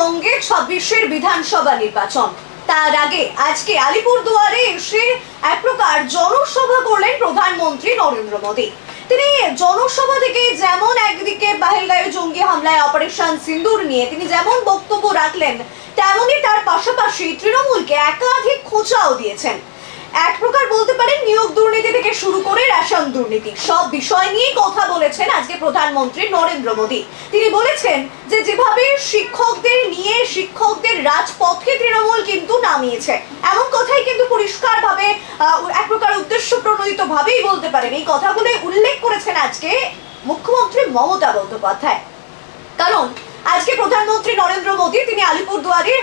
পশ্চিমবঙ্গে 26-এর বিধানসভা নির্বাচন। তার আগে আজকে আলিপুরদুয়ারে এসে এক প্রকার জনসভা করলেন প্রধানমন্ত্রী নরেন্দ্র মোদী। তিনি জনসভা থেকে যেমন একদিকে পাহেলগাঁওয়ে জঙ্গি হামলায় অপারেশন সিন্দুর নিয়ে তিনি যেমন বক্তব্য রাখলেন, তেমনি তার পাশাপাশি তৃণমূলকে একাধিক খোঁচাও দিয়েছেন। এক প্রকার বলতে পারেন নিয়োগ দুর্নীতি থেকে শুরু করে রেশন দুর্নীতি সব বিষয় নিয়ে কথা বলেছেন আজকে প্রধানমন্ত্রী নরেন্দ্র মোদী। তিনি বলেছেন যে যেভাবে শিক্ষকদের রাজপথে তৃণমূল কিন্তু নামিয়েছে, এমন কথাই কিন্তু পরিষ্কারভাবে এক প্রকার উদ্দেশ্য প্রণোদিত ভাবেই বলতে পারেন। এই কথাগুলো উল্লেখ করেছেন আজকে মুখ্যমন্ত্রী মমতা বন্দ্যোপাধ্যায়। কারণ আজকে প্রধানমন্ত্রী নরেন্দ্র মোদী তিনি আলিপুরদুয়ারে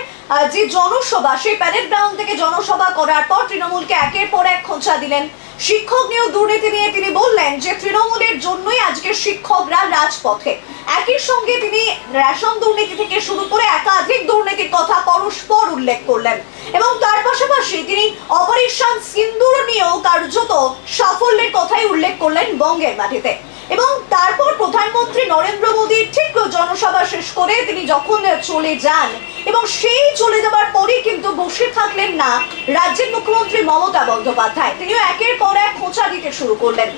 যে জনসভা, সেই প্যারেড গ্রাউন্ড থেকে জনসভা করার পর তৃণমূলকে একের পর এক খোঁচা দিলেন। শিক্ষক নিয়োগ দুর্নীতি নিয়ে তিনি বললেন যে তৃণমূলের জন্যই আজকে শিক্ষকরা রাজপথে। একই সঙ্গে তিনি রেশন দুর্নীতি থেকে শুরু করে একাধিক দুর্নীতির কথা পরস্পর উল্লেখ করলেন এবং তার পাশাপাশি তিনি অপারেশন সিন্দুর নিয়েও কার্যত সাফল্যের কথাই উল্লেখ করলেন বঙ্গের মাটিতে। এবং তারপর প্রধানমন্ত্রী নরেন্দ্র মোদী ঠিক জনসভা শেষ করে তিনি যখন চলে যান এবং সেই চলে যাবার পরেই কিন্তু বসে থাকলেন না রাজ্যের মুখ্যমন্ত্রী মমতা বন্দ্যোপাধ্যায়। তিনিও একের পর এক খোঁচা দিতে শুরু করলেন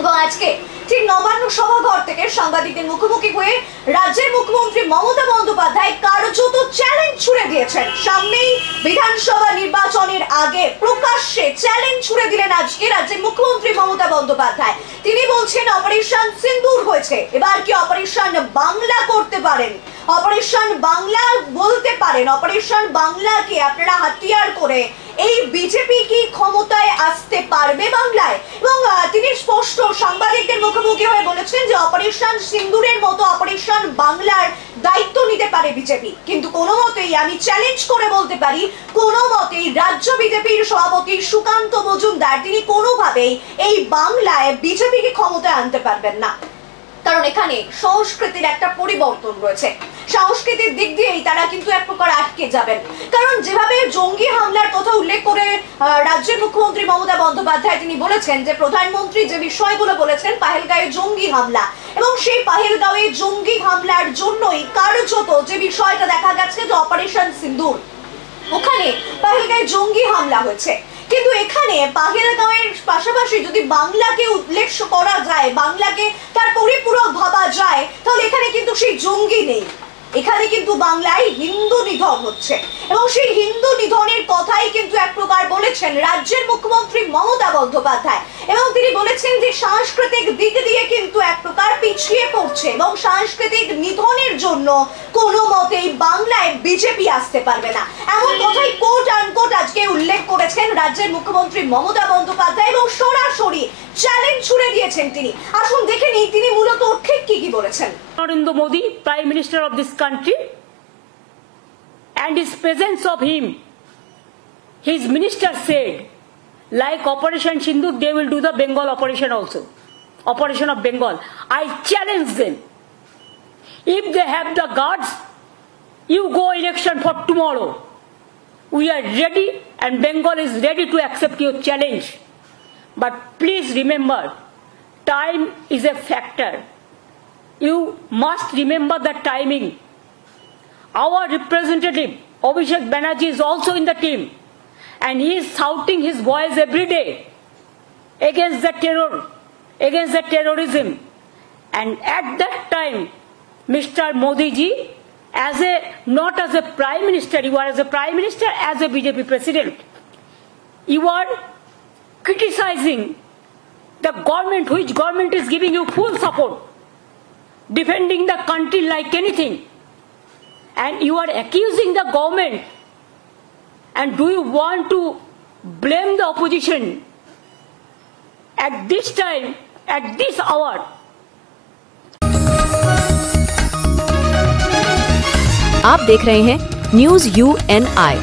এবং আজকে ঠিক নবান্ন সভাঘর থেকে সাংবাদিকদের মুখোমুখি হয়ে রাজ্যের মুখ্যমন্ত্রী মমতা বন্দ্যোপাধ্যায় কার্যত চ্যালেঞ্জ ছুড়ে দিয়েছেন। সামনেই বিধানসভা নির্বাচনের আগে প্রকাশ্যে চ্যালেঞ্জ ছুড়ে দিলেন আজকে রাজ্যের মুখ্যমন্ত্রী মমতা বন্দ্যোপাধ্যায়। তিনি বলছেন অপারেশন সিন্দুর হয়েছে, এবার কি অপারেশন বাংলা করতে পারেন, অপারেশন বাংলা বলতে পারেন, অপারেশন বাংলাকে আপনারা হাতিয়ার করে এই বিজেপি কি ক্ষমতায় আসতে পারবে বাংলায়? এবং তিনি স্পষ্ট সাংবাদিকদের মুখোমুখি হয়ে বলেছেন যে অপারেশন সিন্দুরের মতো অপারেশন বাংলার দায়িত্ব নিতে পারে বিজেপি, কিন্তু কোনো মতেই আমি চ্যালেঞ্জ করে বলতে পারি কোনো মতেই রাজ্য বিজেপির সভাপতি সুকান্ত মজুমদার তিনি কোনোভাবেই এই বাংলায় বিজেপিকে ক্ষমতায় আনতে পারবেন না। কারণ এখানে সংস্কৃতির একটা পরিবর্তন রয়েছে, সংস্কৃতির দিক দিয়েই তারা কিন্তু এক প্রকার আটকে যাবেন। কারণ যেভাবে জঙ্গি হামলার কথা উল্লেখ করে রাজ্যের মুখ্যমন্ত্রী মমতা বন্দ্যোপাধ্যায় তিনি বলেছেন যে প্রধানমন্ত্রী যে বিষয়গুলো বলেছেন পাহেলগাঁওয়ে জঙ্গি হামলা এবং সেই পাহেলগাঁওয়ে জঙ্গি হামলার জন্যই কার্যত যে বিষয়টা দেখা গেছে যে অপারেশন সিন্দুর, ওখানে পাহেলগাঁওয়ে জঙ্গি হামলা হয়েছে। কিন্তু এখানে পাহেলগাঁওয়ের পাশাপাশি যদি বাংলাকে উল্লেখ করা যায়, বাংলাকে তার পরিপূরক ভাবা যায়, তাহলে এখানে কিন্তু সেই জঙ্গি নেই, এখানে কিন্তু বাংলায় হিন্দু নিধন হচ্ছে এবং সেই হিন্দু নিধনের কথাই কিন্তু এক প্রকার বলেছেন রাজ্যের মুখ্যমন্ত্রী মমতা বন্দ্যোপাধ্যায়। এবং তিনি বলেছেন যে সাংস্কৃতিক দিক দিয়ে কিন্তু এক প্রকার পিছিয়ে পড়ছে এবং সাংস্কৃতিক নিধনের জন্য কোনো মতেই বাংলায় বিজেপি আসতে পারবে না, এমন কথাই কোট আনকোট আজকে উল্লেখ করেছেন রাজ্যের মুখ্যমন্ত্রী মমতা বন্দ্যোপাধ্যায় এবং সরাসরি চ্যালেঞ্জ ছুড়ে দিয়েছেন তিনি। আসুন দেখে নিই তিনি মূলত ঠিক কি বলেছেন। Narendra Modi, Prime Minister of this country, and his presence of him, his minister said, like Operation Sindoor, they will do the Bengal operation also, operation of Bengal. I challenge them. If they have the guards, you go election for tomorrow. We are ready and Bengal is ready to accept your challenge. But please remember, time is a factor. You must remember the timing. Our representative Abhishek Banerjee is also in the team and he is shouting his voice every day against the terror, against the terrorism. And at that time, Mr. Modi ji, not as a Prime Minister, you are as a Prime Minister, as a BJP President, you are criticizing the government, which government is giving you full support, defending the country like anything, and you are accusing the government. And do you want to blame the opposition at this time, at this hour? आप देख रहे हैं news UNI।